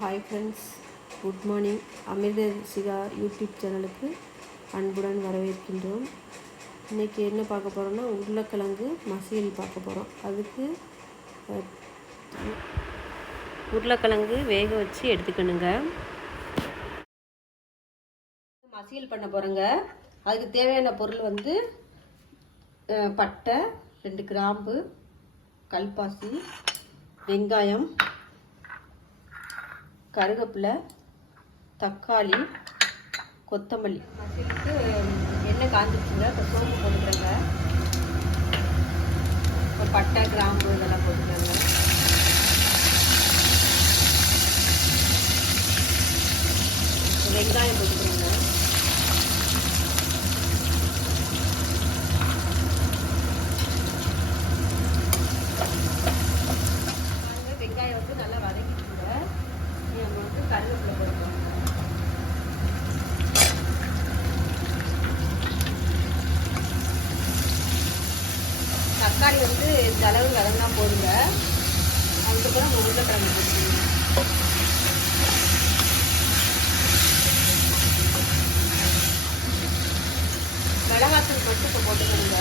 Hi friends, good morning. அமிர்த சிகா YouTube சேனலுக்கு அன்புடன் வரவேற்கின்றோம். இன்றைக்கி என்ன பார்க்க போகிறோன்னா, உருளைக்கிழங்கு மசியல் பார்க்க போகிறோம். அதுக்கு உருளைக்கிழங்கு வேக வச்சு எடுத்துக்கணுங்க. மசியல் பண்ண போகிறோங்க. அதுக்கு தேவையான பொருள் வந்து பட்டை, 2 கிராம்பு, கல்பாசி, வெங்காயம், கருவேப்பிலை, தக்காளி, கொத்தமல்லி. மசியலுக்கு எண்ணெய் காஞ்சிடுச்சுங்க. இப்போ சோம்பு போட்டுக்கிறேங்க. இப்போ பட்டை, கிராம்பு இதெல்லாம் போட்டுக்கிறேங்க. வெங்காயம் போட்டுக்கிறேங்க. வெங்காயம் வந்து நல்லா வதக்கிட்டுங்க. நம்ம வந்து கருவேப்பிலை போட்டுக்கிறோம். தக்காளி வந்து இந்த அளவு வதங்கினா போதுங்க. அதுக்கப்புறம் நம்ம உருளைக்கிழங்கு போட்டுக்கணும். மிளகாத்தூள் மட்டும் இப்போ போட்டுக்கணுங்க.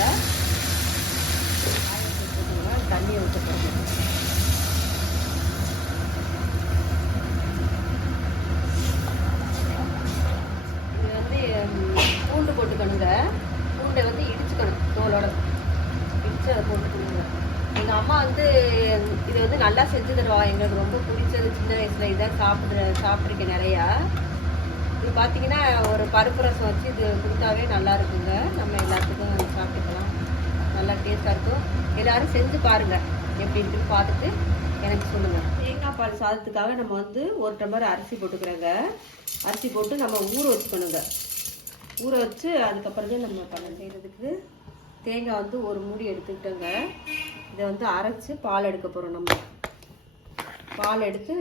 தண்ணியை ஊற்றிக்கணும். இது வந்து பூண்டு போட்டுக்கணுங்க. பூண்டை வந்து இடிச்சுக்கணும். தோலோட இடித்து அதை போட்டுக்கணுங்க. எங்கள் அம்மா வந்து இது வந்து நல்லா செஞ்சு தருவாங்க. எங்களுக்கு ரொம்ப பிடிச்சது. சின்ன வயசில் இதான் சாப்பிட்ருக்கேன் நிறையா. இது பார்த்தீங்கன்னா ஒரு பருப்பு ரசம் வச்சு இது கொடுத்தாவே நல்லா இருக்குங்க. நம்ம எல்லாத்துக்கும் சாப்பிட்டுக்கலாம். நல்லா டேஸ்ட்டாக இருக்கும். எல்லோரும் செஞ்சு பாருங்கள். எப்படி இருக்குன்னு பார்த்துட்டு எனக்கு சொல்லுங்கள். தேங்காய் பால் சாதத்துக்காக நம்ம வந்து 1 டம்ளர் அரிசி போட்டுக்கிறோங்க. அரிசி போட்டு நம்ம ஊற வச்சுக்கணுங்க. ஊற வச்சு அதுக்கப்புறம் தான் நம்ம பழம் செய்கிறதுக்கு தேங்காய் வந்து 1 மூடி எடுத்துக்கிட்டோங்க. இதை வந்து அரைச்சி பால் எடுக்க போகிறோம். நம்ம பால் எடுத்து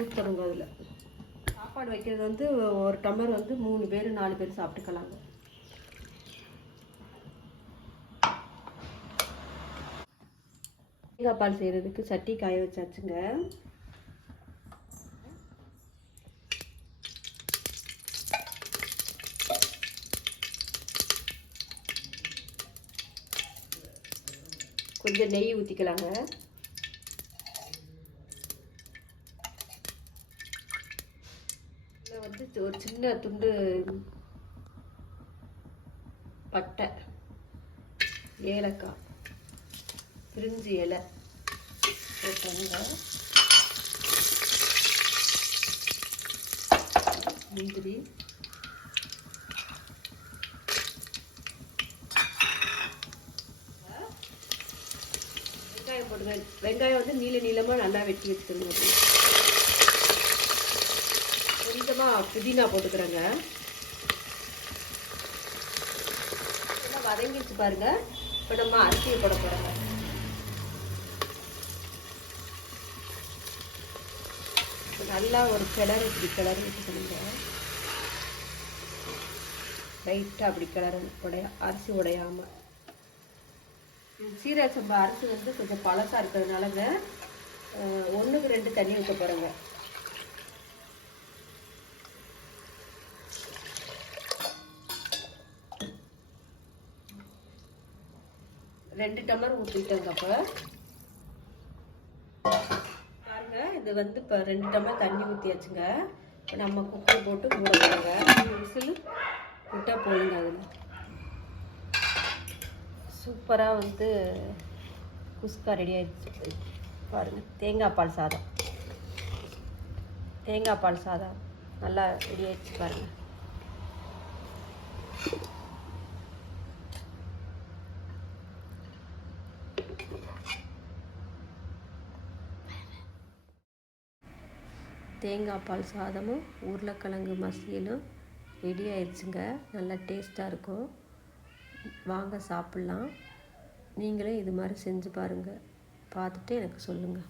ஊற்றணுங்க. அதில் சாப்பாடு வைக்கிறது வந்து 1 டம்ளர் வந்து 3 பேர் 4 பேர் சாப்பிட்டுக்கலாங்க. தேங்காய் பால் செய்கிறதுக்கு சட்டி காய வச்சாச்சுங்க. கொஞ்சம் நெய் ஊற்றிக்கலாங்க. இதில் வந்து ஒரு சின்ன துண்டு பட்டை, ஏலக்காய், பிரிஞ்சி இலை போட்டாங்க. முந்திரி, வெங்காயம் போடுங்க. வெங்காயம் வந்து நீளமாக நல்லா வெட்டி எடுத்துருங்க. கொஞ்சமாக புதினா போட்டுக்கிறேங்க. எல்லாம் வதங்கிடுச்சு பாருங்க. இப்போ நம்ம அரிசியை போட போகிறோங்க. நல்லா ஒரு கிளறு விட்டுக்கணுங்க. லைட்டாக அப்படி கிளறு அரிசி உடையாமல். சீரக சம்பா அரிசி வந்து கொஞ்சம் பழசாக இருக்கிறதுனாலங்க 1க்கு 2 தண்ணி ஊற்ற போகிறேங்க. ரெண்டு டம்ளர் ஊற்றிட்டோங்க. அப்போ பாருங்க, இது வந்து இப்போ 2 டம்ளர் தண்ணி ஊற்றியாச்சுங்க. இப்போ நம்ம குக்கர் போட்டு மூட போகிறோங்க. 3 விசில் விட்டால் போடுங்க. அதில் சூப்பராக வந்து குஸ்கா ரெடி ஆகிடுச்சு பாருங்கள். தேங்காய் பால் சாதம் நல்லா ரெடி ஆகிடுச்சு பாருங்கள். தேங்காய் பால் சாதமும் உருளைக்கிழங்கு மசியலும் ரெடி ஆயிடுச்சுங்க. நல்லா டேஸ்ட்டாக இருக்கும். வாங்க சாப்பிட்லாம். நீங்களே இது மாதிரி செஞ்சு பாருங்கள். பார்த்துட்டு எனக்கு சொல்லுங்கள்.